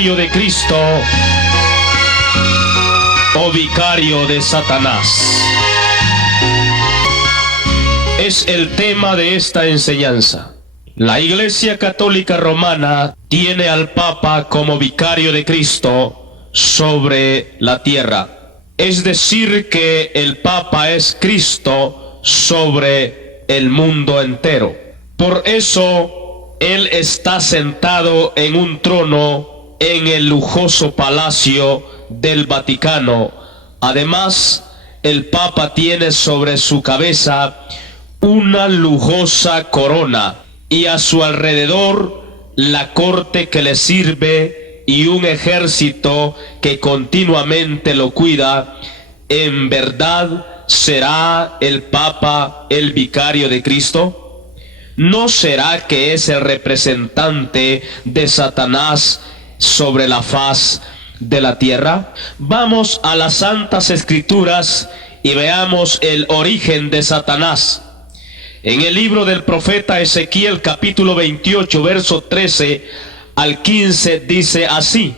vicario de Cristo o vicario de Satanás? Es el tema de esta enseñanza. La Iglesia Católica Romana tiene al Papa como vicario de Cristo sobre la tierra. Es decir, que el Papa es Cristo sobre el mundo entero. Por eso, Él está sentado en un trono en el lujoso palacio del Vaticano. Además, el Papa tiene sobre su cabeza una lujosa corona y a su alrededor la corte que le sirve y un ejército que continuamente lo cuida. ¿En verdad será el Papa el vicario de Cristo? ¿No será que es el representante de Satanás sobre la faz de la tierra? Vamos a las Santas Escrituras y veamos el origen de Satanás. En el libro del profeta Ezequiel, capítulo 28, verso 13 al 15, dice así: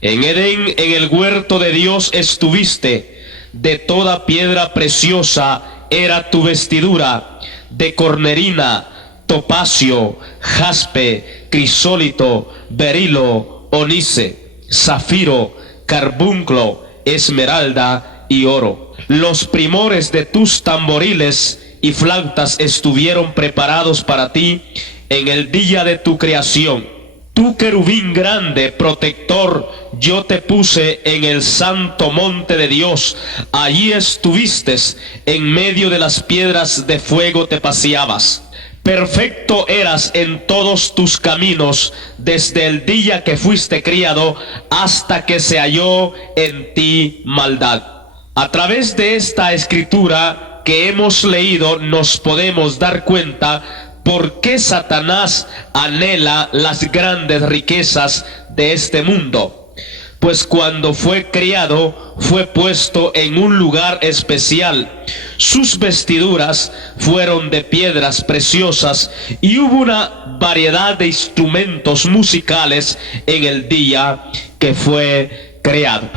En Edén, en el huerto de Dios estuviste, de toda piedra preciosa era tu vestidura, de cornerina, topacio, jaspe, crisólito, berilo, onice, zafiro, carbunclo, esmeralda y oro. Los primores de tus tamboriles y flautas estuvieron preparados para ti en el día de tu creación. Tú, querubín grande, protector, yo te puse en el santo monte de Dios. Allí estuviste, en medio de las piedras de fuego te paseabas. Perfecto eras en todos tus caminos, desde el día que fuiste criado hasta que se halló en ti maldad. A través de esta escritura que hemos leído, nos podemos dar cuenta por qué Satanás anhela las grandes riquezas de este mundo. Pues cuando fue criado, fue puesto en un lugar especial. Sus vestiduras fueron de piedras preciosas y hubo una variedad de instrumentos musicales en el día que fue creado.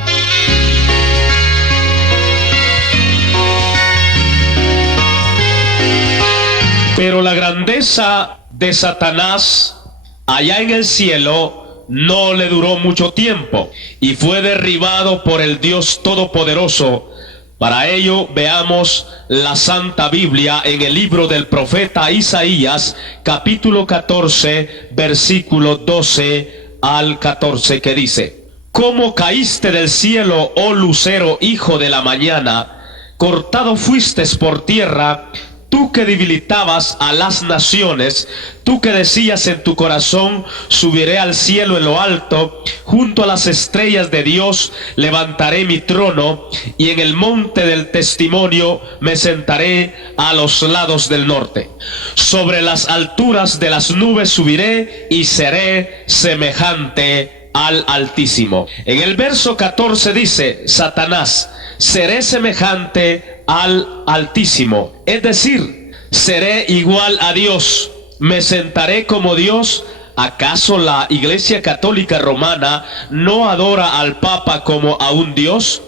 Pero la grandeza de Satanás allá en el cielo no le duró mucho tiempo y fue derribado por el Dios Todopoderoso. Para ello veamos la Santa Biblia en el libro del profeta Isaías, capítulo 14, versículo 12 al 14, que dice: ¿Cómo caíste del cielo, oh lucero, hijo de la mañana? Cortado fuiste por tierra, tú que debilitabas a las naciones, tú que decías en tu corazón: subiré al cielo en lo alto, junto a las estrellas de Dios levantaré mi trono, y en el monte del testimonio me sentaré a los lados del norte. Sobre las alturas de las nubes subiré y seré semejante al Altísimo. En el verso 14 dice Satanás: seré semejante al Altísimo, es decir, seré igual a Dios, me sentaré como Dios. ¿Acaso la Iglesia Católica Romana no adora al Papa como a un Dios?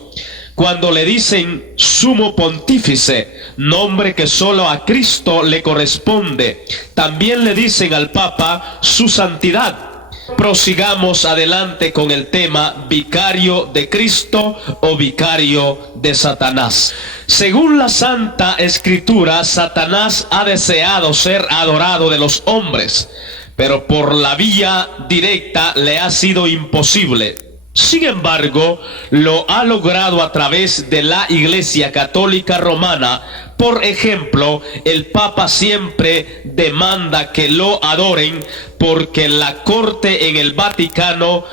Cuando le dicen sumo pontífice, nombre que solo a Cristo le corresponde, también le dicen al Papa su santidad. Prosigamos adelante con el tema vicario de Cristo o vicario de Satanás. Según la Santa Escritura, Satanás ha deseado ser adorado de los hombres, pero por la vía directa le ha sido imposible. Sin embargo, lo ha logrado a través de la Iglesia Católica Romana. Por ejemplo, el Papa siempre demanda que lo adoren, porque la corte en el Vaticano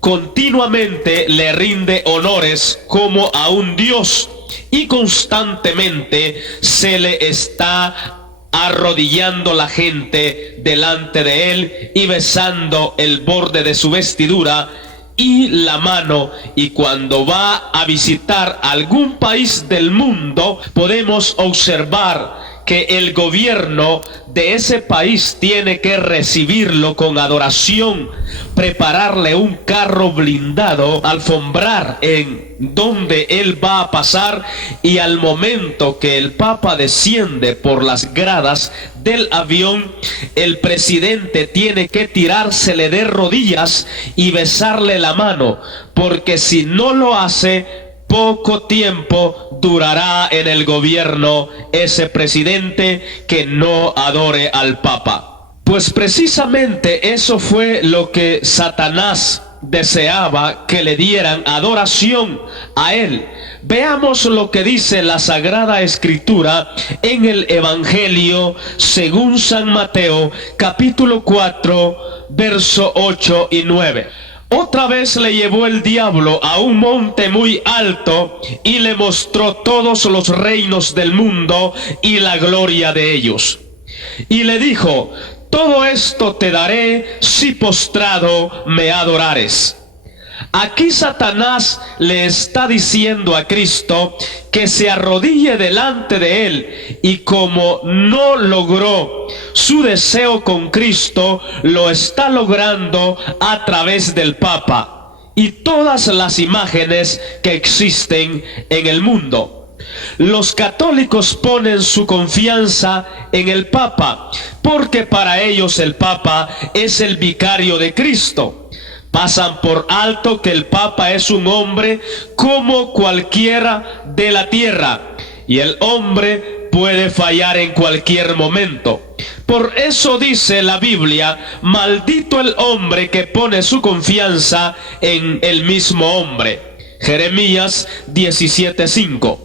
continuamente le rinde honores como a un Dios, y constantemente se le está arrodillando la gente delante de él y besando el borde de su vestidura y la mano. Y cuando va a visitar algún país del mundo, podemos observar que el gobierno de ese país tiene que recibirlo con adoración, prepararle un carro blindado, alfombrar en donde él va a pasar, y al momento que el Papa desciende por las gradas del avión, el presidente tiene que tirársele de rodillas y besarle la mano, porque si no lo hace, poco tiempo durará en el gobierno ese presidente que no adore al Papa. Pues precisamente eso fue lo que Satanás deseaba, que le dieran adoración a él. Veamos lo que dice la Sagrada Escritura en el Evangelio según San Mateo, capítulo 4, verso 8 y 9. Otra vez le llevó el diablo a un monte muy alto y le mostró todos los reinos del mundo y la gloria de ellos. Y le dijo: todo esto te daré si postrado me adorares. Aquí Satanás le está diciendo a Cristo que se arrodille delante de él, y como no logró su deseo con Cristo, lo está logrando a través del Papa y todas las imágenes que existen en el mundo. Los católicos ponen su confianza en el Papa, porque para ellos el Papa es el vicario de Cristo. Pasan por alto que el Papa es un hombre como cualquiera de la tierra, y el hombre puede fallar en cualquier momento. Por eso dice la Biblia: maldito el hombre que pone su confianza en el mismo hombre. Jeremías 17:5.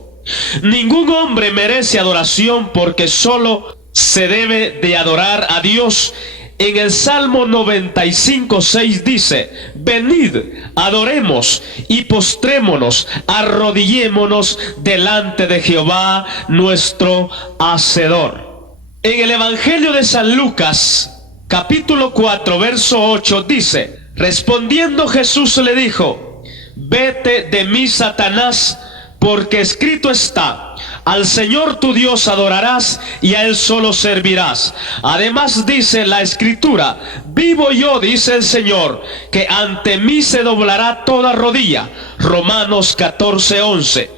Ningún hombre merece adoración, porque solo se debe de adorar a Dios. En el Salmo 95:6 dice: venid, adoremos y postrémonos, arrodillémonos delante de Jehová nuestro Hacedor. En el Evangelio de San Lucas, capítulo 4, verso 8 dice: respondiendo Jesús le dijo: vete de mí, Satanás, porque escrito está: al Señor tu Dios adorarás y a Él solo servirás. Además dice la Escritura: vivo yo, dice el Señor, que ante mí se doblará toda rodilla. Romanos 14:11.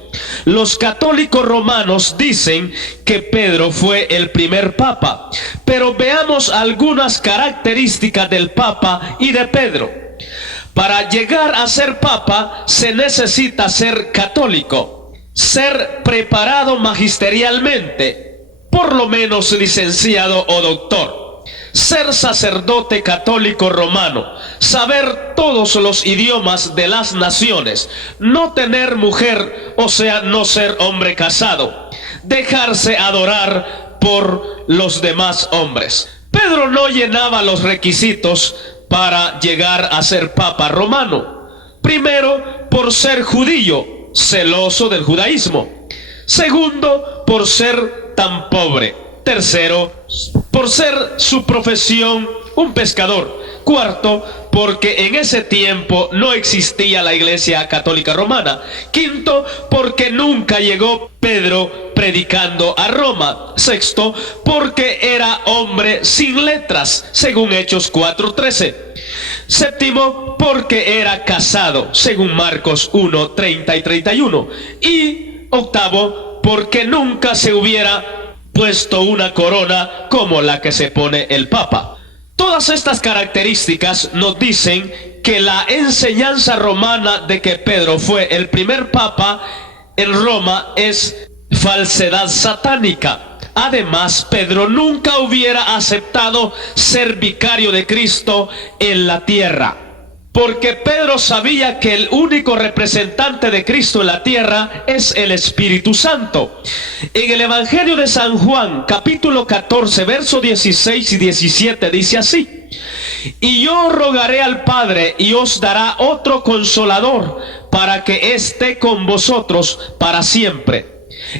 Los católicos romanos dicen que Pedro fue el primer papa, pero veamos algunas características del Papa y de Pedro. Para llegar a ser papa se necesita ser católico, ser preparado magisterialmente, por lo menos licenciado o doctor, ser sacerdote católico romano, saber todos los idiomas de las naciones, no tener mujer, o sea, no ser hombre casado, dejarse adorar por los demás hombres. Pedro no llenaba los requisitos para llegar a ser papa romano. Primero, por ser judío, celoso del judaísmo. Segundo, por ser tan pobre. Tercero, por ser su profesión un pescador. Cuarto, porque en ese tiempo no existía la Iglesia Católica Romana. Quinto, porque nunca llegó Pedro predicando a Roma. Sexto, porque era hombre sin letras, según Hechos 4:13. Séptimo, porque era casado, según Marcos 1:30 y 31. Y octavo, porque nunca se hubiera puesto una corona como la que se pone el Papa. Todas estas características nos dicen que la enseñanza romana de que Pedro fue el primer papa en Roma es falsedad satánica. Además, Pedro nunca hubiera aceptado ser vicario de Cristo en la tierra, porque Pedro sabía que el único representante de Cristo en la tierra es el Espíritu Santo. En el Evangelio de San Juan, capítulo 14, versos 16 y 17, dice así: y yo rogaré al Padre, y os dará otro Consolador, para que esté con vosotros para siempre.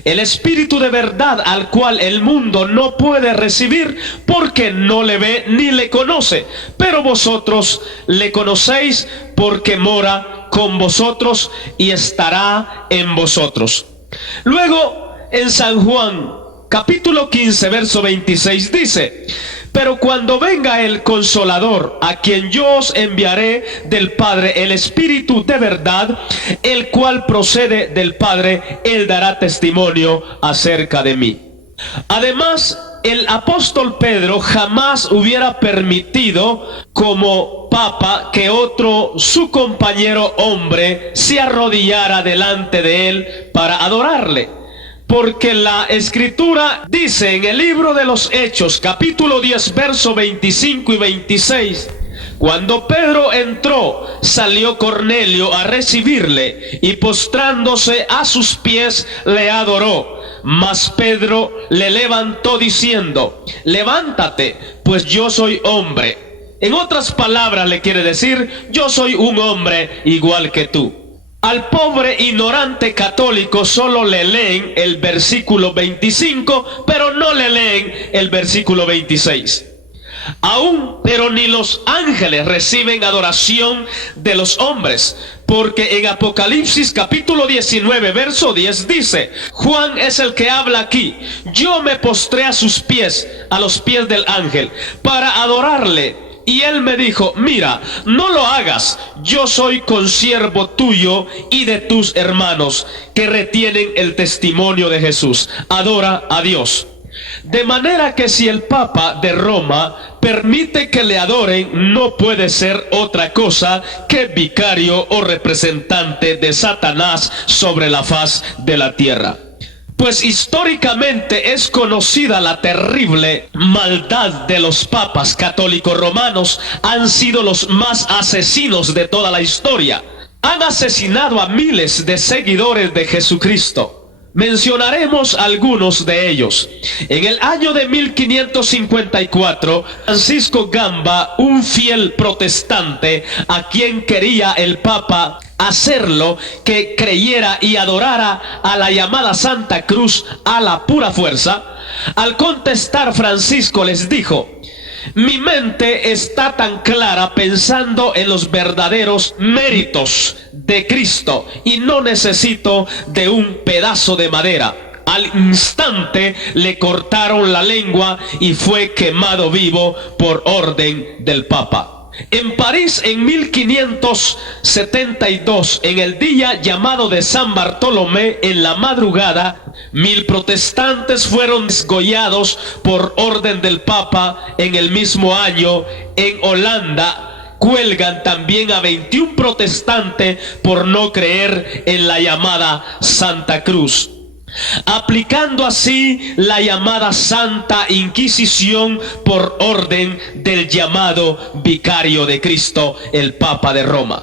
El Espíritu de verdad, al cual el mundo no puede recibir, porque no le ve ni le conoce, pero vosotros le conocéis, porque mora con vosotros y estará en vosotros. Luego, en San Juan capítulo 15, verso 26 dice: pero cuando venga el Consolador, a quien yo os enviaré del Padre, el Espíritu de verdad, el cual procede del Padre, él dará testimonio acerca de mí. Además, el apóstol Pedro jamás hubiera permitido como papa que otro, su compañero hombre, se arrodillara delante de él para adorarle. Porque la Escritura dice en el libro de los Hechos, capítulo 10, verso 25 y 26, cuando Pedro entró, salió Cornelio a recibirle, y postrándose a sus pies le adoró. Mas Pedro le levantó diciendo: levántate, pues yo soy hombre. En otras palabras le quiere decir: yo soy un hombre igual que tú. Al pobre ignorante católico solo le leen el versículo 25, pero no le leen el versículo 26. Aún, pero ni los ángeles reciben adoración de los hombres, porque en Apocalipsis capítulo 19, verso 10 dice: Juan es el que habla aquí. Yo me postré a sus pies, a los pies del ángel, para adorarle. Y él me dijo: mira, no lo hagas, yo soy consiervo tuyo y de tus hermanos que retienen el testimonio de Jesús. Adora a Dios. De manera que si el Papa de Roma permite que le adoren, no puede ser otra cosa que vicario o representante de Satanás sobre la faz de la tierra. Pues históricamente es conocida la terrible maldad de los papas católicos romanos. Han sido los más asesinos de toda la historia. Han asesinado a miles de seguidores de Jesucristo. Mencionaremos algunos de ellos. En el año de 1554, Francisco Gamba, un fiel protestante a quien quería el Papa hacerlo que creyera y adorara a la llamada Santa Cruz a la pura fuerza, al contestar Francisco les dijo: mi mente está tan clara pensando en los verdaderos méritos de Cristo y no necesito de un pedazo de madera. Al instante le cortaron la lengua y fue quemado vivo por orden del Papa. En París, en 1572, en el día llamado de San Bartolomé, en la madrugada, 1000 protestantes fueron desgollados por orden del Papa. En el mismo año, en Holanda, cuelgan también a 21 protestantes por no creer en la llamada Santa Cruz, aplicando así la llamada Santa Inquisición por orden del llamado vicario de Cristo, el Papa de Roma.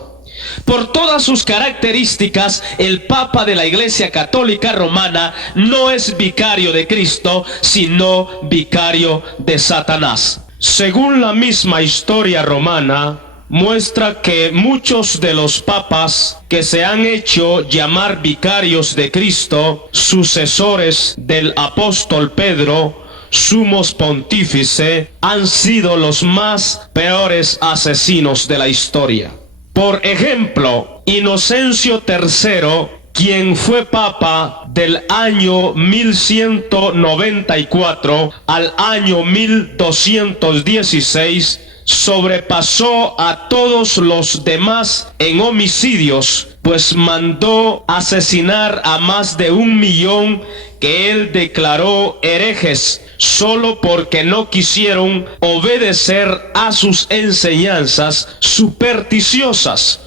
Por todas sus características, el Papa de la Iglesia Católica Romana no es vicario de Cristo, sino vicario de Satanás. Según la misma historia romana, muestra que muchos de los papas que se han hecho llamar vicarios de Cristo, sucesores del apóstol Pedro, sumos pontífice, han sido los más peores asesinos de la historia. Por ejemplo, Inocencio III, quien fue papa del año 1194 al año 1216, sobrepasó a todos los demás en homicidios, pues mandó asesinar a más de 1 millón que él declaró herejes, solo porque no quisieron obedecer a sus enseñanzas supersticiosas.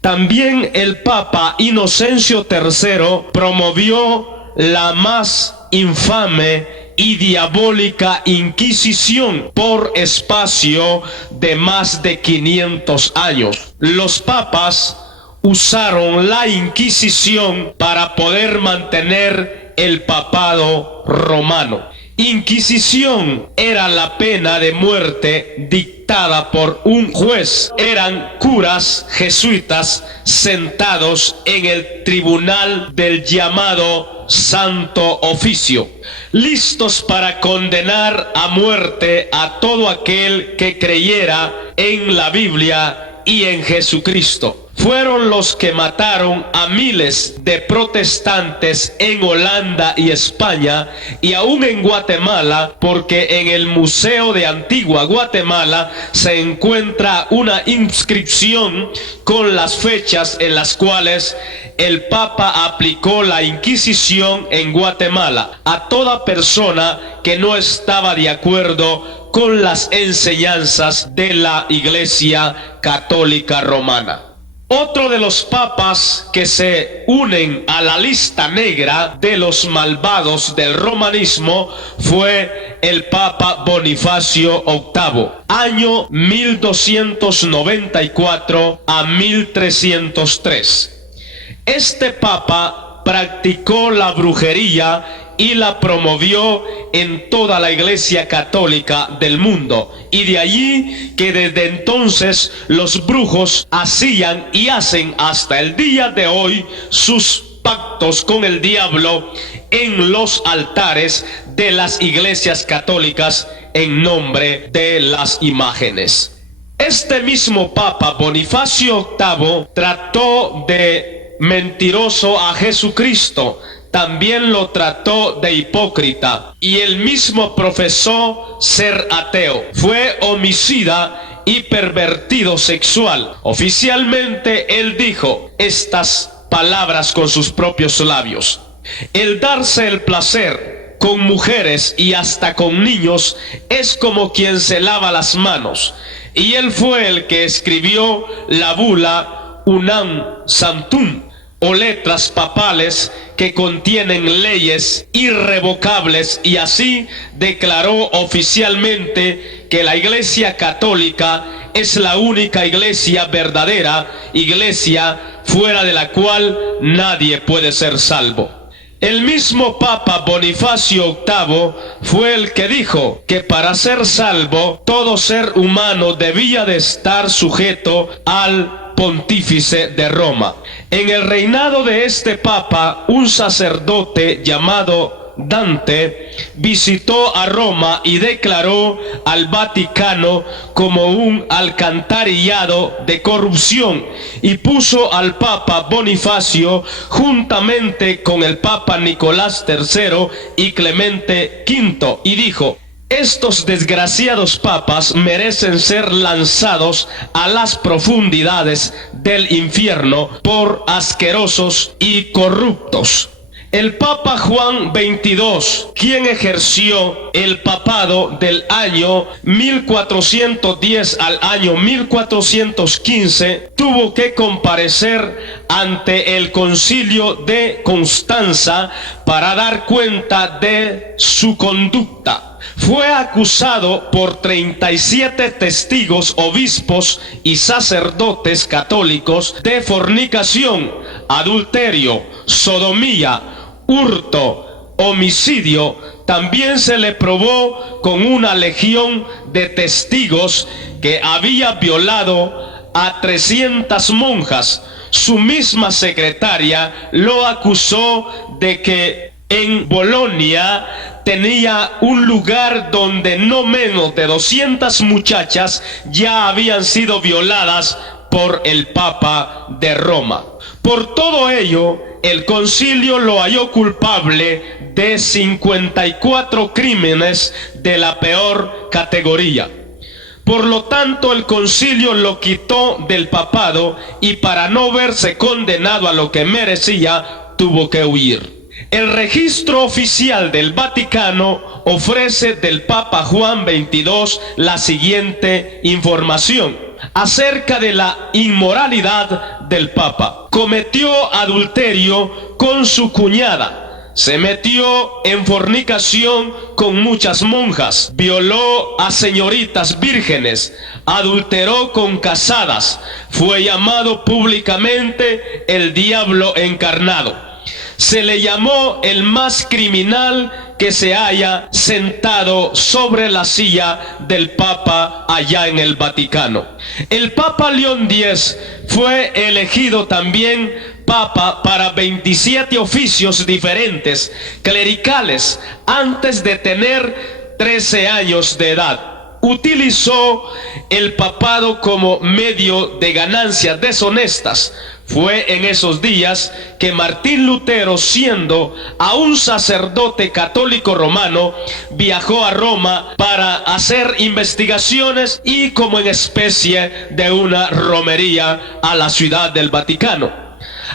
También el Papa Inocencio III promovió la más infame y diabólica Inquisición por espacio de más de 500 años. Los papas usaron la Inquisición para poder mantener el papado romano. Inquisición era la pena de muerte dictada por un juez. Eran curas jesuitas sentados en el tribunal del llamado Santo Oficio, listos para condenar a muerte a todo aquel que creyera en la Biblia y en Jesucristo. fueron los que mataron a miles de protestantes en Holanda y España y aún en Guatemala, porque en el Museo de Antigua Guatemala se encuentra una inscripción con las fechas en las cuales el Papa aplicó la Inquisición en Guatemala a toda persona que no estaba de acuerdo con las enseñanzas de la Iglesia Católica Romana. Otro de los papas que se unen a la lista negra de los malvados del romanismo fue el Papa Bonifacio VIII, año 1294 a 1303. Este papa practicó la brujería y la promovió en toda la Iglesia Católica del mundo, y de allí que desde entonces los brujos hacían y hacen hasta el día de hoy sus pactos con el diablo en los altares de las iglesias católicas en nombre de las imágenes. Este mismo Papa Bonifacio VIII trató de mentiroso a Jesucristo, también lo trató de hipócrita, y él mismo profesó ser ateo. Fue homicida y pervertido sexual. Oficialmente él dijo estas palabras con sus propios labios: el darse el placer con mujeres y hasta con niños es como quien se lava las manos. Y él fue el que escribió la bula Unam Sanctum, o letras papales que contienen leyes irrevocables, y así declaró oficialmente que la Iglesia Católica es la única iglesia verdadera, iglesia fuera de la cual nadie puede ser salvo. El mismo Papa Bonifacio VIII fue el que dijo que para ser salvo todo ser humano debía de estar sujeto al pontífice de Roma. En el reinado de este papa, un sacerdote llamado Dante visitó a Roma y declaró al Vaticano como un alcantarillado de corrupción, y puso al Papa Bonifacio juntamente con el Papa Nicolás III y Clemente V, y dijo: estos desgraciados papas merecen ser lanzados a las profundidades del infierno por asquerosos y corruptos. El Papa Juan XXII, quien ejerció el papado del año 1410 al año 1415, tuvo que comparecer ante el Concilio de Constanza para dar cuenta de su conducta. Fue acusado por 37 testigos, obispos y sacerdotes católicos de fornicación, adulterio, sodomía, hurto, homicidio. También se le probó con una legión de testigos que había violado a 300 monjas. Su misma secretaria lo acusó de que en Bolonia tenía un lugar donde no menos de 200 muchachas ya habían sido violadas por el Papa de Roma. Por todo ello, el concilio lo halló culpable de 54 crímenes de la peor categoría. Por lo tanto, el concilio lo quitó del papado, y para no verse condenado a lo que merecía, tuvo que huir. El registro oficial del Vaticano ofrece del Papa Juan XXII la siguiente información acerca de la inmoralidad del Papa. Cometió adulterio con su cuñada, se metió en fornicación con muchas monjas, violó a señoritas vírgenes, adulteró con casadas, fue llamado públicamente el diablo encarnado. Se le llamó el más criminal que se haya sentado sobre la silla del Papa allá en el Vaticano. El Papa León X fue elegido también Papa para 27 oficios diferentes, clericales, antes de tener 13 años de edad. utilizó el papado como medio de ganancias deshonestas. Fue en esos días que Martín Lutero, siendo aún sacerdote católico romano, viajó a Roma para hacer investigaciones y como en especie de una romería a la ciudad del Vaticano.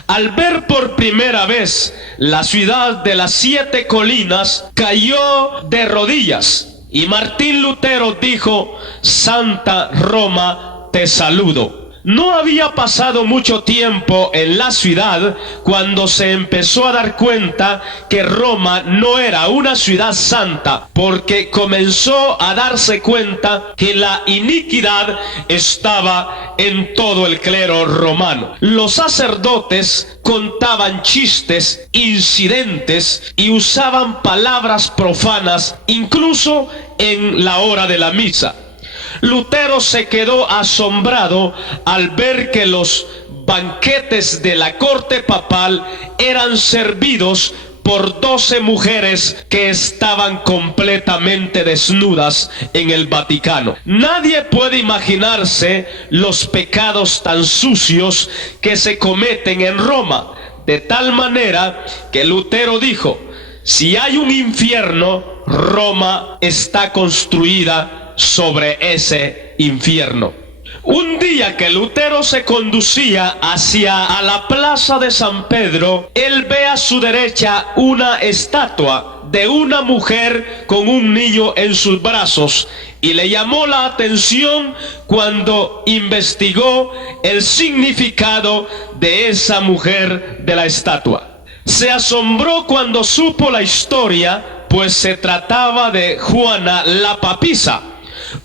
Al ver por primera vez la ciudad de las 7 colinas, cayó de rodillas y Martín Lutero dijo: Santa Roma, te saludo. No había pasado mucho tiempo en la ciudad cuando se empezó a dar cuenta que Roma no era una ciudad santa, porque comenzó a darse cuenta que la iniquidad estaba en todo el clero romano. Los sacerdotes contaban chistes, incidentes y usaban palabras profanas incluso en la hora de la misa. Lutero se quedó asombrado al ver que los banquetes de la corte papal eran servidos por 12 mujeres que estaban completamente desnudas en el Vaticano. Nadie puede imaginarse los pecados tan sucios que se cometen en Roma, de tal manera que Lutero dijo: si hay un infierno, Roma está construida sobre ese infierno. Un día que Lutero se conducía hacia a la plaza de San Pedro, él ve a su derecha una estatua de una mujer con un niño en sus brazos y le llamó la atención cuando investigó el significado de esa mujer de la estatua. Se asombró cuando supo la historia, pues se trataba de Juana la Papisa,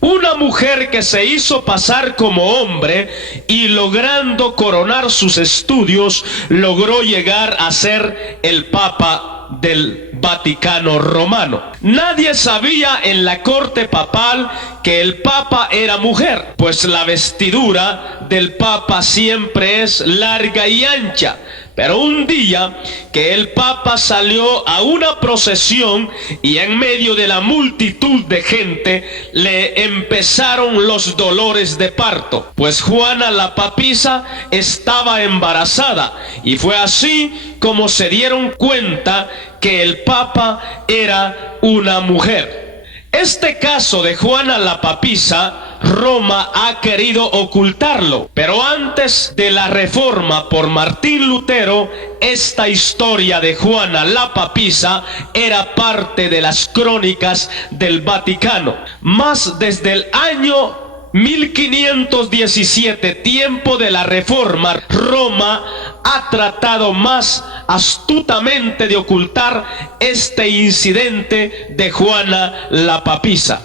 una mujer que se hizo pasar como hombre y, logrando coronar sus estudios, logró llegar a ser el Papa del Vaticano romano. Nadie sabía en la corte papal que el Papa era mujer, pues la vestidura del Papa siempre es larga y ancha. Pero un día que el Papa salió a una procesión y en medio de la multitud de gente le empezaron los dolores de parto, pues Juana la Papisa estaba embarazada, y fue así como se dieron cuenta que el Papa era una mujer. Este caso de Juana la Papisa, Roma ha querido ocultarlo, pero antes de la reforma por Martín Lutero, esta historia de Juana la Papisa era parte de las crónicas del Vaticano. Mas desde el año 1517, tiempo de la reforma, Roma ha tratado más astutamente de ocultar este incidente de Juana la Papisa.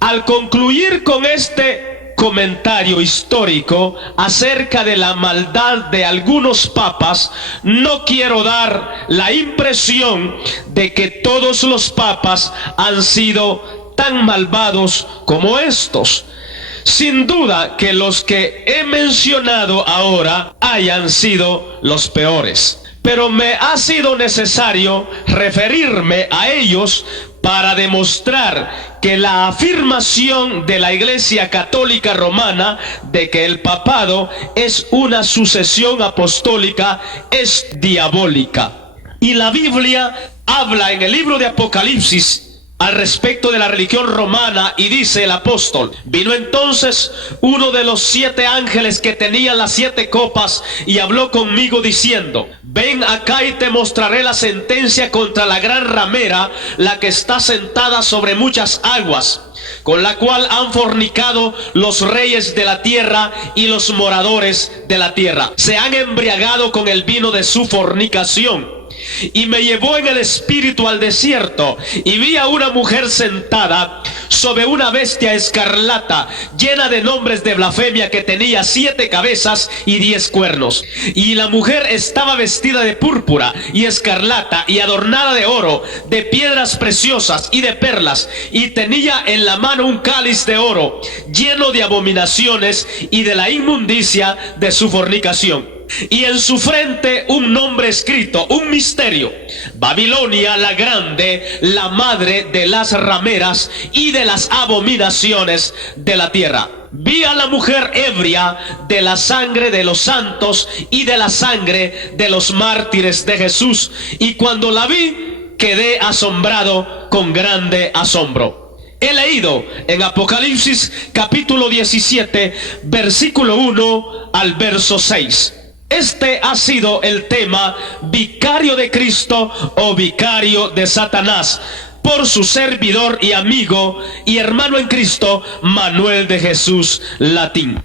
Al concluir con este comentario histórico acerca de la maldad de algunos papas, no quiero dar la impresión de que todos los papas han sido tan malvados como estos. Sin duda que los que he mencionado ahora hayan sido los peores, pero me ha sido necesario referirme a ellos para demostrar que la afirmación de la Iglesia Católica Romana de que el papado es una sucesión apostólica es diabólica. Y la Biblia habla en el libro de Apocalipsis al respecto de la religión romana, y dice el apóstol: vino entonces uno de los 7 ángeles que tenía las 7 copas y habló conmigo diciendo: ven acá y te mostraré la sentencia contra la gran ramera, la que está sentada sobre muchas aguas, con la cual han fornicado los reyes de la tierra y los moradores de la tierra. Se han embriagado con el vino de su fornicación. Y me llevó en el espíritu al desierto, y vi a una mujer sentada sobre una bestia escarlata, llena de nombres de blasfemia, que tenía 7 cabezas y 10 cuernos. Y la mujer estaba vestida de púrpura y escarlata, y adornada de oro, de piedras preciosas y de perlas, y tenía en la mano un cáliz de oro, lleno de abominaciones y de la inmundicia de su fornicación. y en su frente un nombre escrito, un misterio: Babilonia la grande, la madre de las rameras y de las abominaciones de la tierra. Vi a la mujer ebria de la sangre de los santos y de la sangre de los mártires de Jesús, y cuando la vi quedé asombrado con grande asombro. He leído en Apocalipsis capítulo 17, versículo 1 al verso 6. Este ha sido el tema vicario de Cristo o vicario de Satanás, por su servidor y amigo y hermano en Cristo, Manuel de Jesús Latín.